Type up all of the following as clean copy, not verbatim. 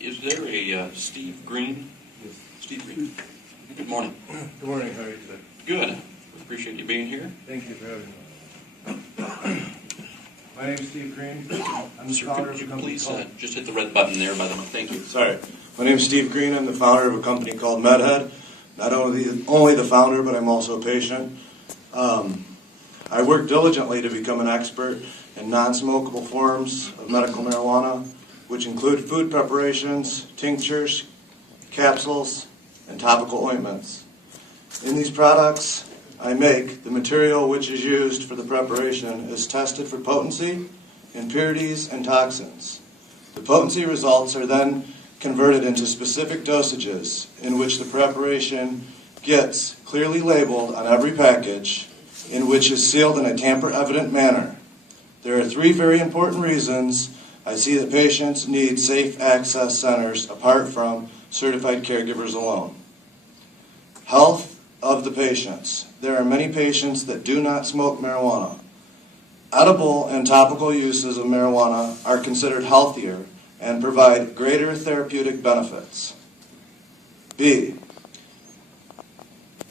Is there a Steve Green? Yes. Steve Green. Good morning. Good morning. How are you today? Good. Appreciate you being here. Thank you for having me. My name is Steve Green. I'm the Sir, founder could of a you company please called... just hit the red button there, by the way? Thank you. Sorry. My name is Steve Green. I'm the founder of a company called MedHead. Not only the founder, but I'm also a patient. I work diligently to become an expert in non-smokable forms of medical marijuana, which include food preparations, tinctures, capsules, and topical ointments. In these products I make, the material which is used for the preparation is tested for potency, impurities, and toxins. The potency results are then converted into specific dosages in which the preparation gets clearly labeled on every package, in which is sealed in a tamper-evident manner. There are three very important reasons I see that patients need safe access centers apart from certified caregivers alone. Health of the patients. There are many patients that do not smoke marijuana. Edible and topical uses of marijuana are considered healthier and provide greater therapeutic benefits. B,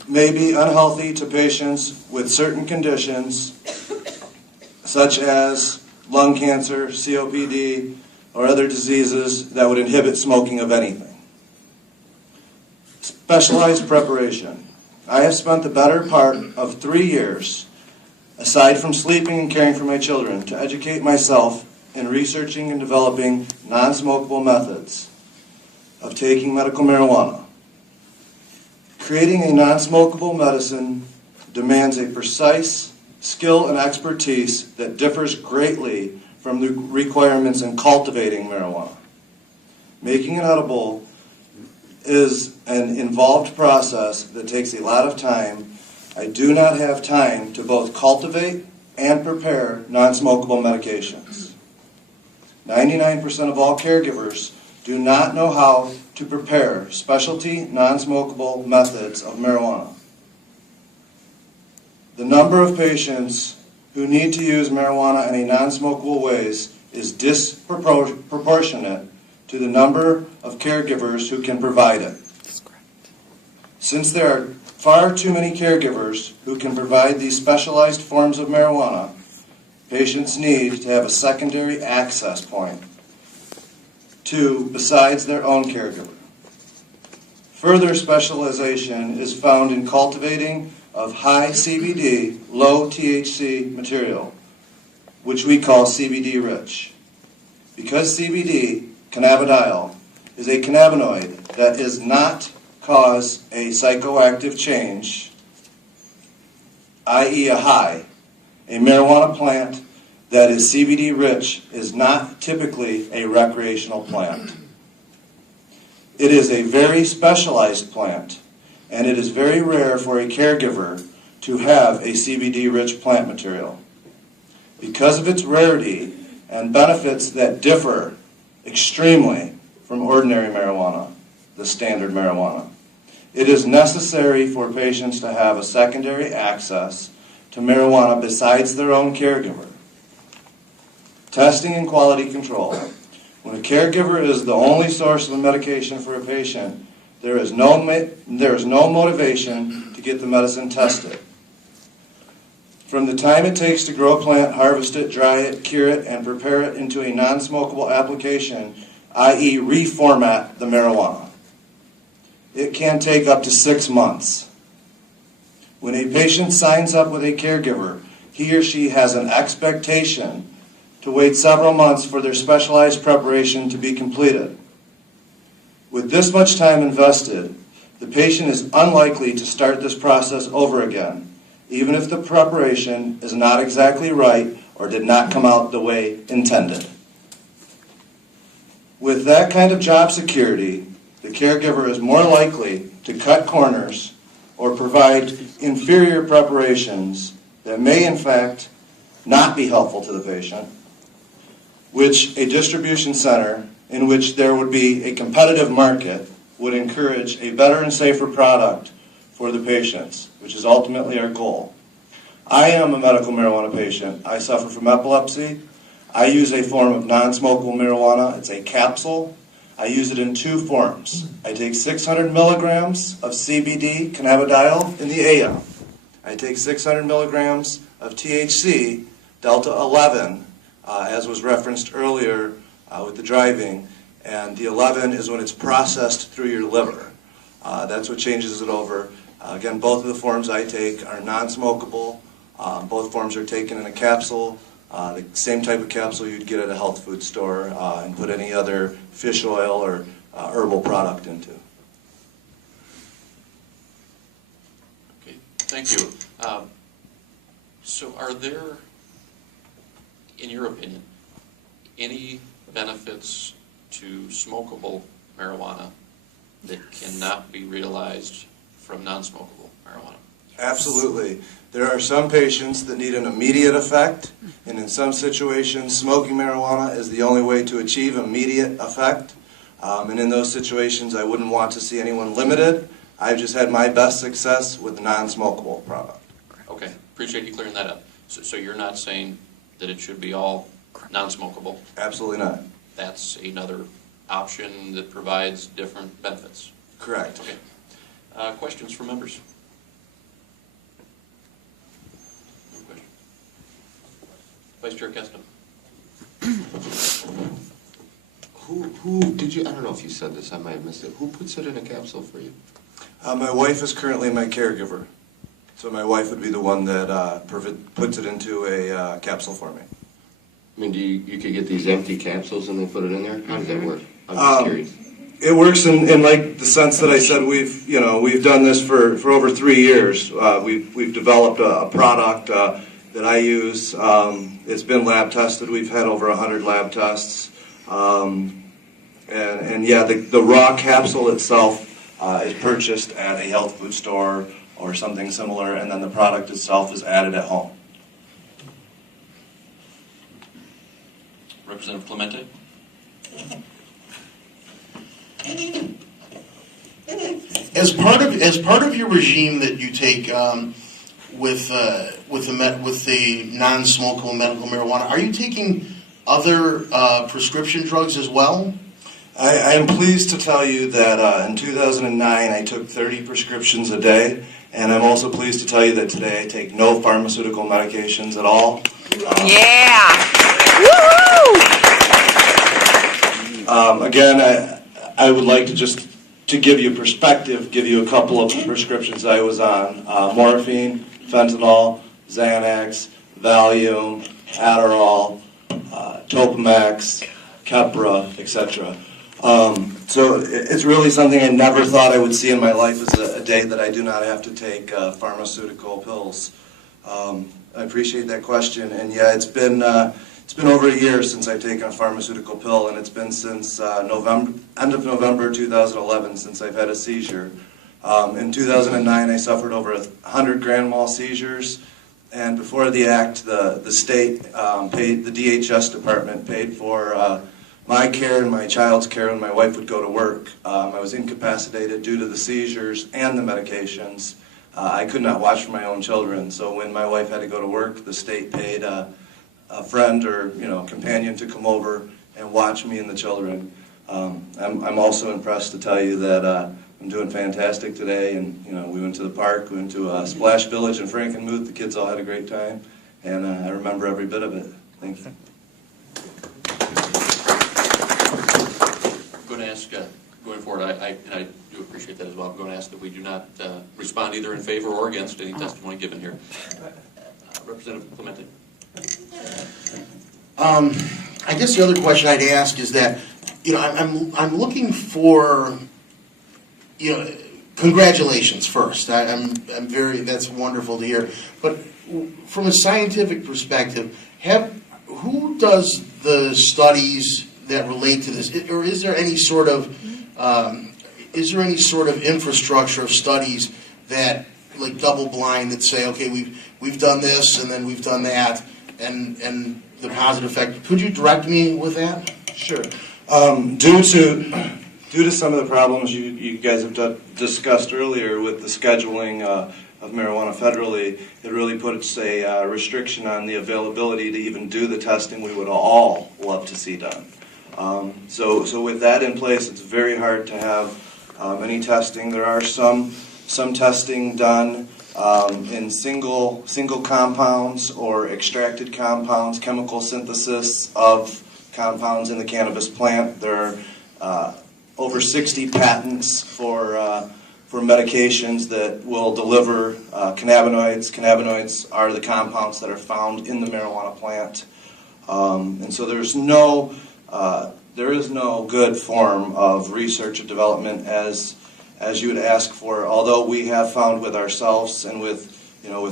may be unhealthy to patients with certain conditions such as lung cancer, COPD, or other diseases that would inhibit smoking of anything. Specialized preparation. I have spent the better part of 3 years, aside from sleeping and caring for my children, to educate myself in researching and developing non-smokable methods of taking medical marijuana. Creating a non-smokable medicine demands a precise skill and expertise that differs greatly from the requirements in cultivating marijuana. Making it edible is an involved process that takes a lot of time. I do not have time to both cultivate and prepare non-smokable medications. 99% of all caregivers do not know how to prepare specialty non-smokable methods of marijuana. The number of patients who need to use marijuana in a non-smokable ways is disproportionate to the number of caregivers who can provide it. Since there are far too many caregivers who can provide these specialized forms of marijuana, patients need to have a secondary access point besides their own caregiver. Further specialization is found in cultivating of high CBD, low THC material, which we call CBD rich. Because CBD, cannabidiol, is a cannabinoid that does not cause a psychoactive change, i.e. a high, a marijuana plant that is CBD rich is not typically a recreational plant. It is a very specialized plant, and it is very rare for a caregiver to have a CBD rich plant material. Because of its rarity and benefits that differ extremely from ordinary marijuana, the standard marijuana, it is necessary for patients to have a secondary access to marijuana besides their own caregiver. Testing and quality control. When a caregiver is the only source of a medication for a patient, there is no motivation to get the medicine tested. From the time it takes to grow a plant, harvest it, dry it, cure it, and prepare it into a non-smokable application, i.e. reformat the marijuana, it can take up to 6 months. When a patient signs up with a caregiver, he or she has an expectation to wait several months for their specialized preparation to be completed. With this much time invested, the patient is unlikely to start this process over again, even if the preparation is not exactly right or did not come out the way intended. With that kind of job security, the caregiver is more likely to cut corners or provide inferior preparations that may in fact not be helpful to the patient, which a distribution center in which there would be a competitive market would encourage a better and safer product for the patients, which is ultimately our goal. I am a medical marijuana patient. I suffer from epilepsy. I use a form of non-smokable marijuana. It's a capsule. I use it in two forms. I take 600 milligrams of CBD, cannabidiol, in the AM. I take 600 milligrams of THC, Delta 11, as was referenced earlier with the driving, and the 11 is when it's processed through your liver. That's what changes it over. Again, both of the forms I take are non-smokable. Both forms are taken in a capsule, the same type of capsule you'd get at a health food store and put any other fish oil or herbal product into. Okay, thank you. So are there, in your opinion, any benefits to smokable marijuana that cannot be realized from non-smokable marijuana? Absolutely. There are some patients that need an immediate effect, and in some situations, smoking marijuana is the only way to achieve immediate effect. And in those situations, I wouldn't want to see anyone limited. I've just had my best success with the non-smokable product. Okay, appreciate you clearing that up. So you're not saying that it should be all non-smokable? Absolutely not. That's another option that provides different benefits? Correct. Okay. Questions from members? No question. Vice Chair Keston. Who did you? I don't know if you said this. I might have missed it. Who puts it in a capsule for you? My wife is currently my caregiver, so my wife would be the one that puts it into a capsule for me. I mean, you could get these empty capsules and they put it in there? How does that work? I'm just curious. It works in like the sense that I said we've done this for over 3 years. We've developed a product that I use. It's been lab tested. We've had over 100 lab tests. And yeah, the raw capsule itself is purchased at a health food store or something similar, and then the product itself is added at home. Representative Clemente. As part of your regime that you take with the non-smokable medical marijuana, are you taking other prescription drugs as well? I am pleased to tell you that in 2009 I took 30 prescriptions a day, and I'm also pleased to tell you that today I take no pharmaceutical medications at all. Yeah! Woo-hoo! Again, I would like to just to give you perspective, give you a couple of prescriptions I was on: morphine, fentanyl, Xanax, Valium, Adderall, Topamax, Keppra, etc. So it's really something I never thought I would see in my life as a day that I do not have to take pharmaceutical pills. I appreciate that question, and yeah, it's been over a year since I've taken a pharmaceutical pill, and it's been since end of November 2011 since I've had a seizure. In 2009, I suffered over 100 grand mal seizures, and before the act, the state paid, the DHS department paid for my care and my child's care when my wife would go to work. I was incapacitated due to the seizures and the medications. I could not watch for my own children, so when my wife had to go to work, the state paid a friend or companion to come over and watch me and the children. I'm also impressed to tell you that I'm doing fantastic today, and we went to the park, we went to Splash Village in Frankenmuth. The kids all had a great time, and I remember every bit of it. Thank you. I'm going to ask, going forward, and I do appreciate that as well, I'm going to ask that we do not respond either in favor or against any testimony given here. Representative Clemente. I guess the other question I'd ask is that, I'm looking for, congratulations first. I'm very, that's wonderful to hear. But from a scientific perspective, who does the studies that relate to this, or is there any sort of infrastructure of studies that, like double blind, that say, okay, we've done this and then we've done that, and the positive effect? Could you direct me with that? Sure. Due to some of the problems you guys have discussed earlier with the scheduling of marijuana federally, it really puts a restriction on the availability to even do the testing we would all love to see done. So with that in place, it's very hard to have any testing. There are some testing done in single compounds or extracted compounds, chemical synthesis of compounds in the cannabis plant. There are over 60 patents for medications that will deliver cannabinoids. Cannabinoids are the compounds that are found in the marijuana plant. And so there is no good form of research and development as you would ask for. Although we have found with ourselves and with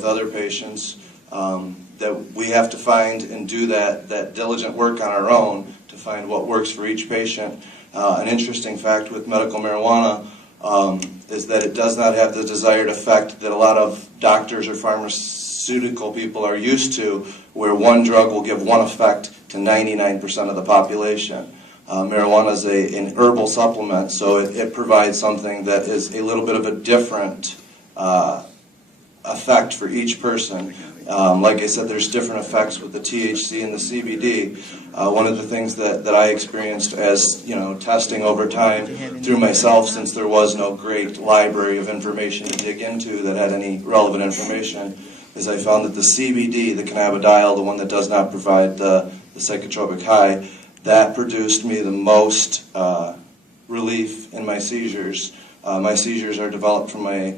other patients that we have to find and do that diligent work on our own to find what works for each patient. An interesting fact with medical marijuana is that it does not have the desired effect that a lot of doctors or pharmaceutical people are used to, where one drug will give one effect to 99% of the population. Marijuana is an herbal supplement, so it provides something that is a little bit of a different effect for each person. Like I said, there's different effects with the THC and the CBD. One of the things that I experienced as testing over time through myself, since there was no great library of information to dig into that had any relevant information, is I found that the CBD, the cannabidiol, the one that does not provide the psychotropic high, that produced me the most relief in my seizures. My seizures are developed from a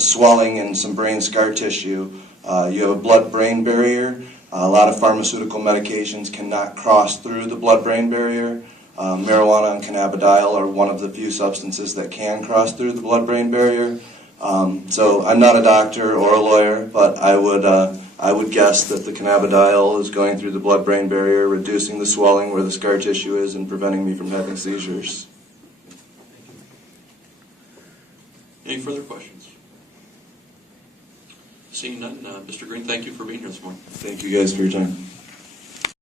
swelling and some brain scar tissue. You have a blood-brain barrier. A lot of pharmaceutical medications cannot cross through the blood-brain barrier. Marijuana and cannabidiol are one of the few substances that can cross through the blood-brain barrier. So I'm not a doctor or a lawyer, but I would guess that the cannabidiol is going through the blood-brain barrier, reducing the swelling where the scar tissue is, and preventing me from having seizures. Any further questions? Seeing none, Mr. Green, thank you for being here this morning. Thank you guys for your time.